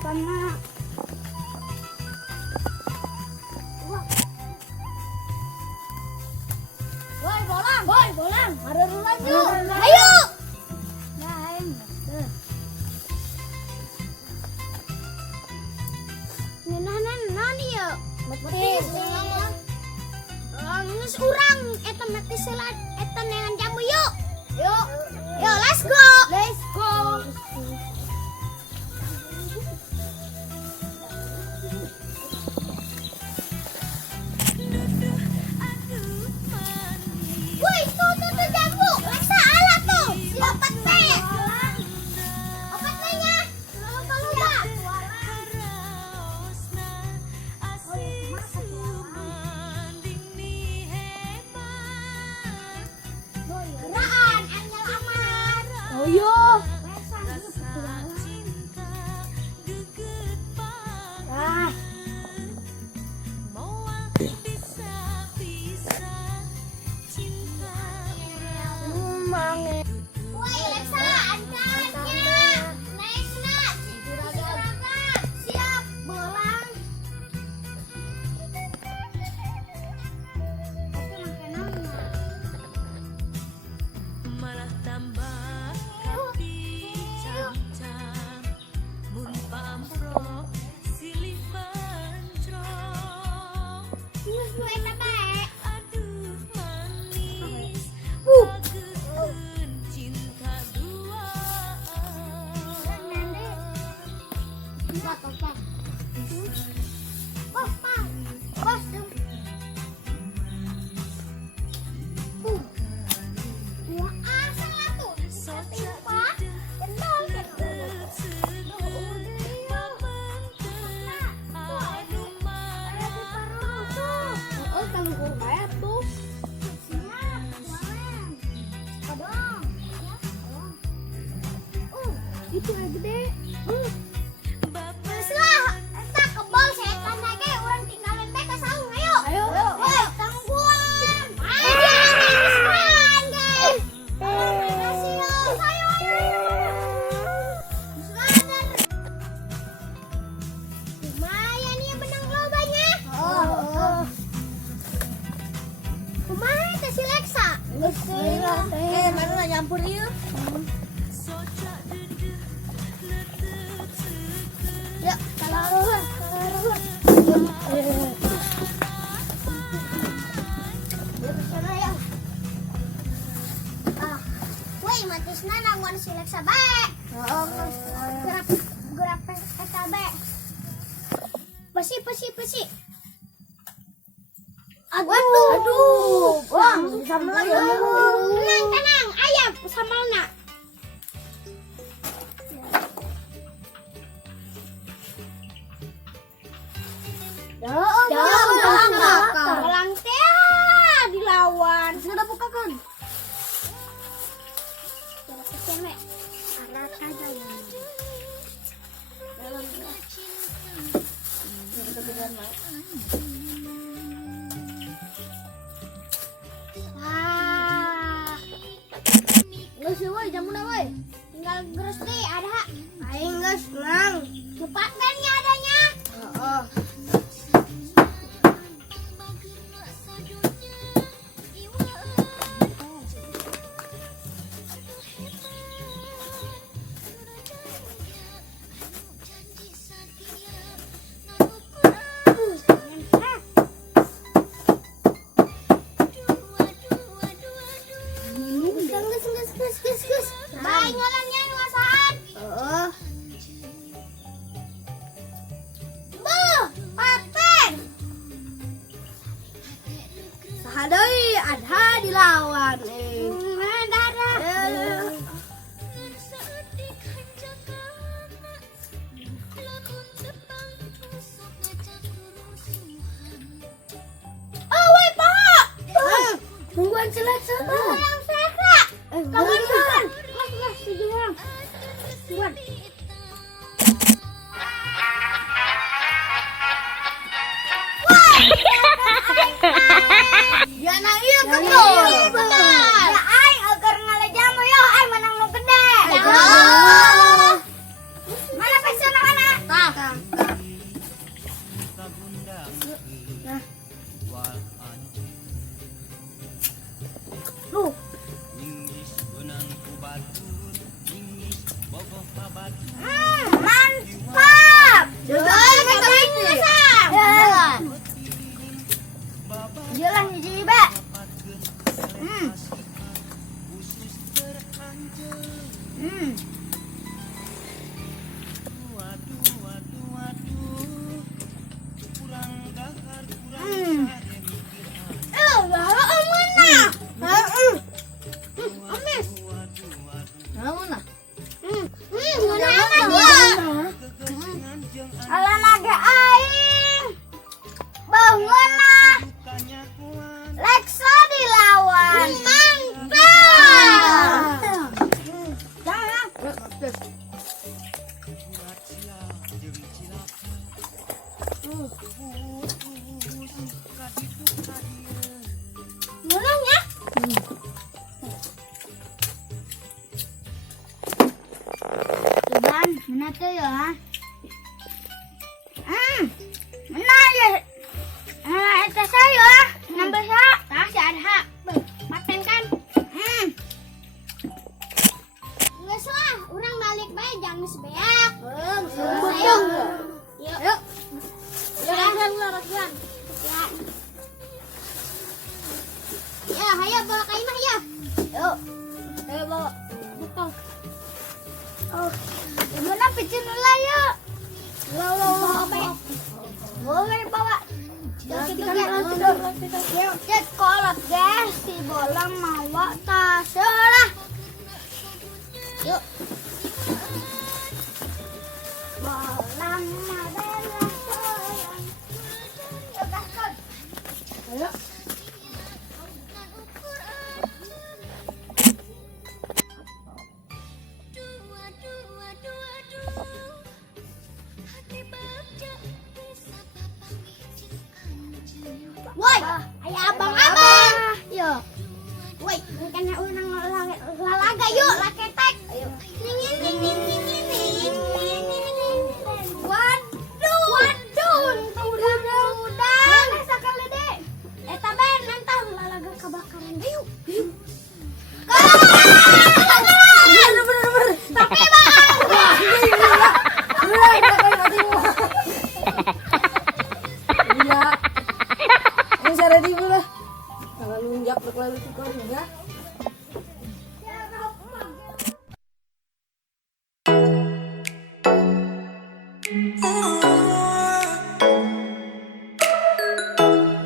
sama. Woi, bolang. Ada rulang yuk. Ayo. Nani ya. Betis. Nges urang eta mati selat eta nengan jamu yuk. Yuk. Yo, let's go. Let's go. Woi, tuh jamu. Laksa ala tuh. Opat teh. Opat tehnya. Lupa. Geraan, Angel Amar. Oh yo. Ah. Woi, Leksa, antarnya. Naikna, juragan. Siap, bolang. Tapi makin nama. Malah tambah kapi cam-cam mun pamprok silih mancrok Gue baik. aduh manis bageun cinta dua Itu yang gede. bapak Teruslah, entah kebal setan lagi orang tinggalin teh ke saung, ayo. Ayo. Woi, tangguhan. Ayo, sekarang, guys. Makasih yo. Ayo. Sekarang. Lumayan ya benang lobanya. Kumaha teh si Leksa? Mana lah nyampur yuk. sojak dedeh letep seger Yuk, kalaruhan. Yuk, kesana ya. Woi, matisna nanguan si Leksa bae. Gerak eta bae. Pesi. Aduh. Wah, sama lagi. Tenang, ayam samalna. Bolang teh dilawan. Sudah bukakan. Jangan kecemek. Anak aja ya. Wah, Nggak sih, woi, jamu na, woi. tinggal gerus deh ada. Aing nggak senang. Cepat kan ya adanya. Oh. Gus. Baik ngolongnya nuasaan. Oh. Buh, paten. Sahadoi adha dilawan. Darah. Oh, woi, Pak. Tungguan selesai. Yang sekra. Kawan. Mas, sejuang. Buat. Ya na iya Iya, betul. betul. Ya ai agar ngale jamu yo ai menang nu gede. Oh. Mana pesan mana? Tah, Mantap. Jalan hiji Mbak. Alanage aing. Bangunlah. Leksa dilawan. Mantap. Jangan. Mulai ya. Iban, mana tuh ya? Mana ya? Itu saya. Nambah saya. Tak si ada. Maten kan? Geus lah, urang balik bae jang geus beak. Betul. Yuk. Jalan larasan. Ya. Ya, hayo bawa ka imah ya. Yuk. Ayo bawa. Betul. Oh, gimana picin lah ya? Boleh bawa. Yuk, cek kolot guys, si bolang mawa tas lah. Yuk. Bolang madela sayang. Yuk, gaskan. Ayo. Woi, aya abang-abang. Yuk. Woi, kana urang lalaga yuk, laketek. Ayo. Waduh, udang. Sakali deh. Eta ben nantah lalaga kebakaran. Ayo. Tapi bang. Iya. Ini cara di lah. Kalau lunjak berkelalu tukar juga. Oh